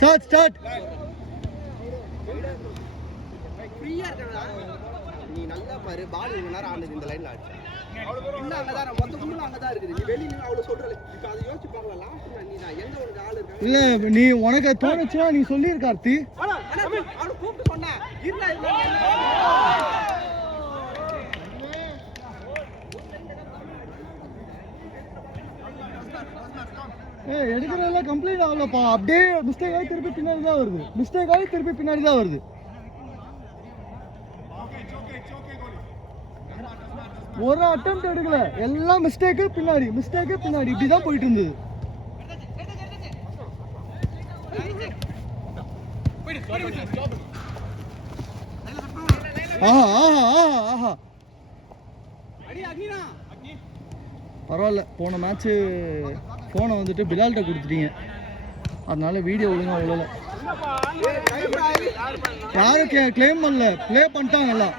Start ஃப்ரீயா இருக்கடா நீ நல்லா பாரு பால் இவ்வளவு நேரம் ஆனது இந்த லைன்ல ஆச்சு இல்ல அங்கதான் மொத்த கும்பல அங்கதான் இருக்குது நீ வெளிய நின்னு அவ்வளவு சொல்றல இப்ப அதை யோசிச்சு பாக்கல லாஸ்ட் நீ நான் எங்க ஒரு ஆள் இருக்காங்க இல்ல நீ உனக்கு தோணுச்சுனா நீ சொல்லி இருக்க கார்த்தி அவள கூப்பிட்டு சொன்னா இல்ல எடுக்கிறதெல்லாம் கம்ப்ளீட் ஆகலப்பா அப்படியே மிஸ்டேக் ஆகி திருப்பி பின்னாடி தான் வருது ஒரு அட்டெம்ப்ட் எடுக்கல எல்லாம் மிஸ்டேக்கு பின்னாடி இப்படிதான் போயிட்டு இருந்தது ஆஹா பரவாயில்ல போன மேட்ச்சு ஃபோனை வந்துட்டு பிலால்கிட்ட கொடுத்துட்டீங்க அதனால வீடியோ ஒழுங்கா விழல யாரும் கிளைம் பண்ணல ப்ளே பண்ணிட்டாங்க எல்லாம்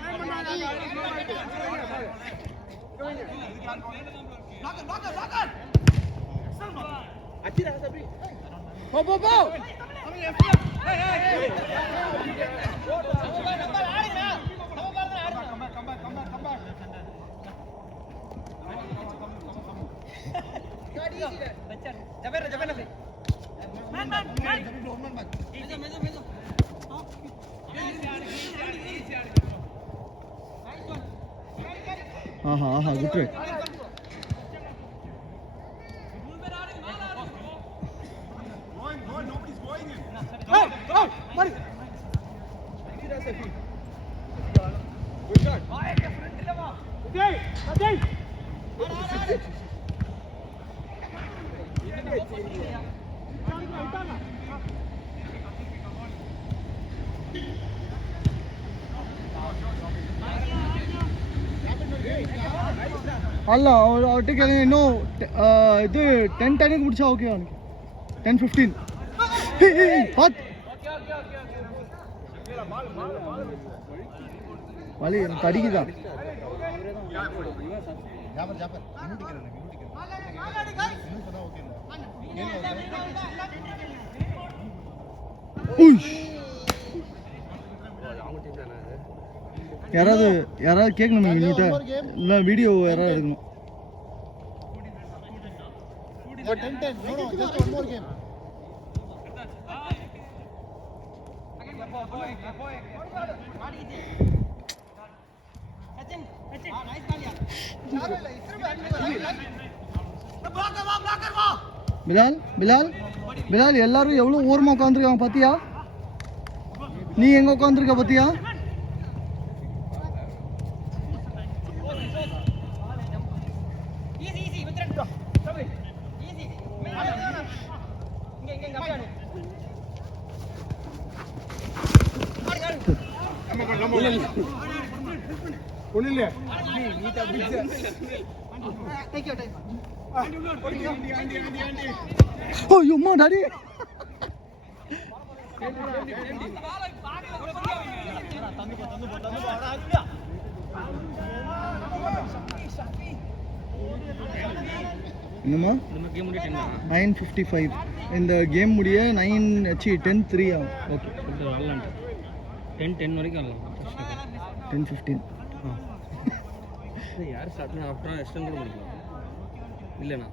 ஆஹா குட் ரைட் அல்ல அவர்கிட்ட கேளுங்க இன்னும் இது 10-10 முடிச்சா ஓகே அவனுக்கு 10-15 பார்த்து வலி எனக்கு அடிக்குதா யாராவது கேட்கணுமே இன்னிட்ட இல்லை வீடியோ யாராவது எடுக்கணும் பிலால் எல்லாரும் எவ்வளவு ஓரமா உட்காந்துருக்காங்க பாத்தியா நீ எங்க உட்காந்துருக்க பாத்தியா ஐயோ டாடி என்னமா 9:55 இந்த கேம் முடிய 10:3 ஆகும் ஓகே விளாட்லாம் 10 வரைக்கும் விளாட்லாம் 10:15 யார் ஸ்டார்ட் பண்ண ஆஃப்டர் எக்ஸ்டெண்ட் கூட முடிக்கலாம் இல்லைண்ணா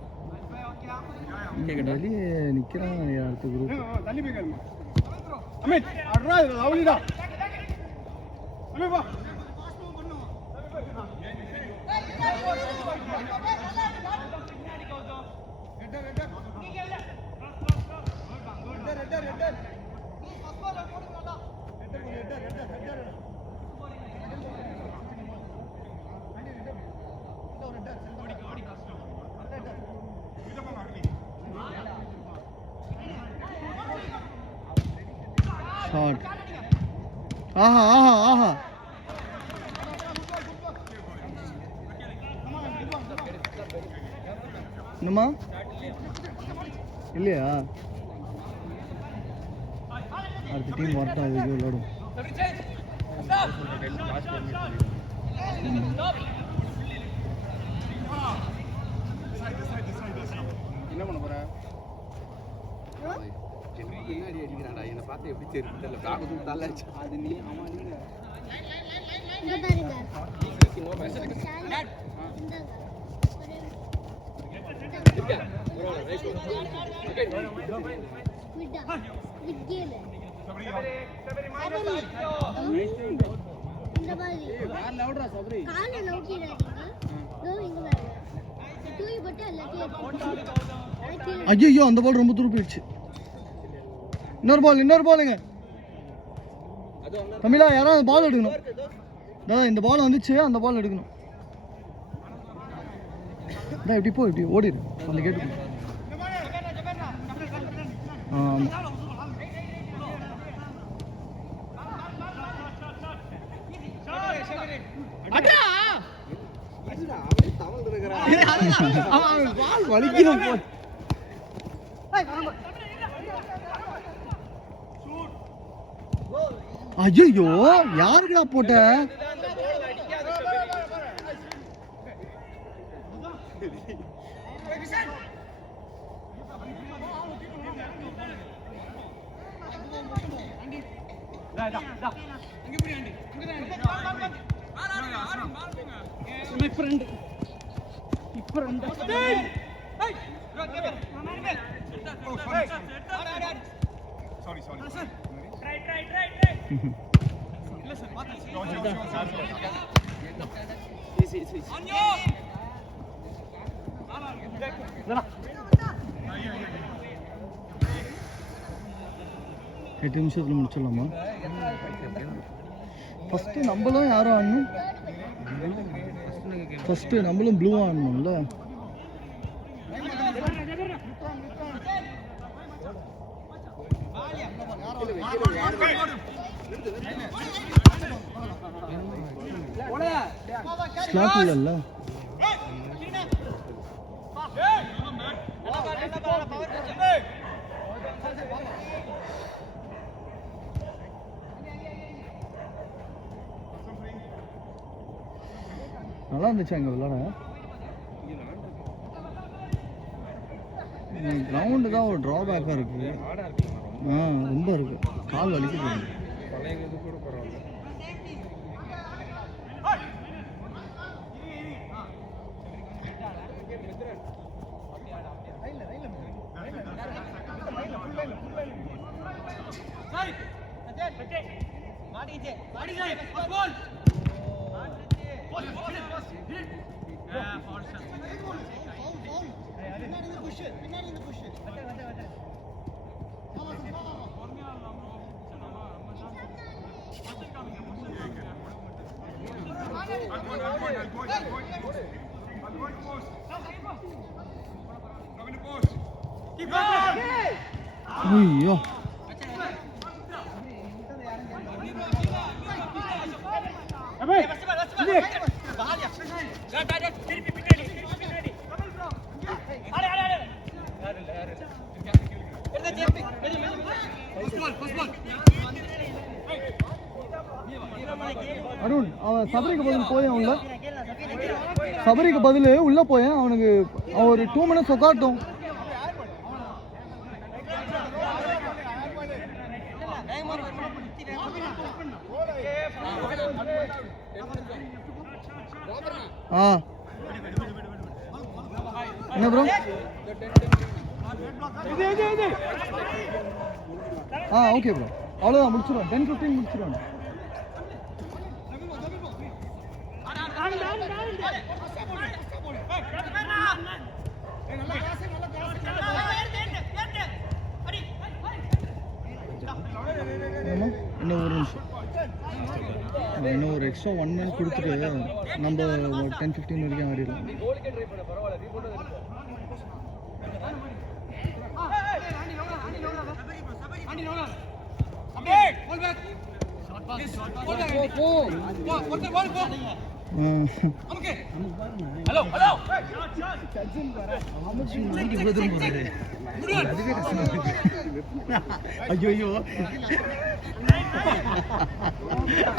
வெளியே நிற்கிறான் அடுத்த குரூப் ஷாட் ஆஹா என்னம்மா இல்லையா அடுத்த டீம் வரட்டும் அதுக்கு விளையாடும் என்ன பண்ண போற எனக்கு பின்னாடி அடிக்கிறான்டா என்னை பார்த்து எப்படி தெரியும் தெரியல பேக் தூக்கி தள்ள அது நீ ஆமா நீங்க இங்க பாருங்க ஐயோ அந்த பால் ரொம்ப தூரம் போயிடுச்சு. இன்னொரு பாலுங்க தமிழா, யாராவது பால் எடுக்கணும். இந்த பால் வந்துச்சு, அந்த பால் எடுக்கணும். இப்படி ஓடிடு அந்த கேட்டு. வலிக்கிறோம். ஐயோ யாருக்குடா போட்ட? எட்டு நிமிஷத்துல முடிச்சிடலாமா? ஃபர்ஸ்ட் நம்மளும் யாரும் ஆடணும். ஃபர்ஸ்ட் நம்மளும் ப்ளூ ஆடணும்ல. ஸ்லாப் இல்ல. நல்லா இருந்துச்சு அங்கே விளாட. கிரவுண்டு தான் ஒரு ட்ராபேக்காக இருக்குது. ரொம்ப இருக்குது, கால் வலிக்குது. ஐயோ அருண், அவன் சபரிக்கு பதில் போய் அவங்கள சபரிக்கு பதில் உள்ள போய் அவனுக்கு ஒரு 2 minutes உட்காட்டும். என்ன ப்ரோ? ஓகே ப்ரோ, அவ்வளோதான், முடிச்சிடுவோம். 10-15 முடிச்சிடுவோம். இன்னும் ஒரு நிமிஷம், இன்னும் ஒரு எக்ஸ்ட்ரா 1 minute கொடுத்துட்டு நம்ம 10-15 வரைக்கும் ஆடிடலாம். ஐயோ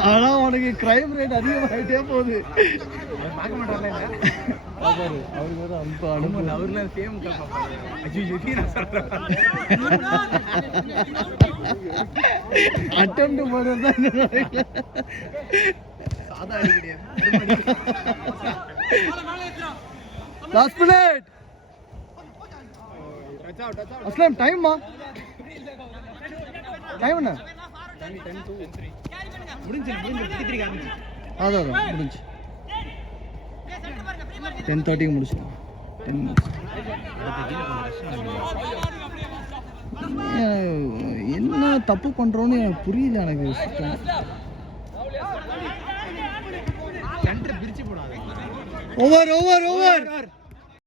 ஆனா உனக்கு கிரைம் ரேட் அதிகமாயிட்டே போகுது. பார்க்க மாட்டாங்க அவருக்கு வேற அனுப்பு அவர்லாம் சேம் அட்டம் போடுறது லாஸ்ட் மினிட். அஸ்லாம் டைம்மா டைம் என்ன? அதான் முடிஞ்சு 10:30 முடிச்சு 10 என்ன தப்பு பண்றோன்னு எனக்கு புரியல. எனக்கு ஓவர் ஓவர் ஓவர்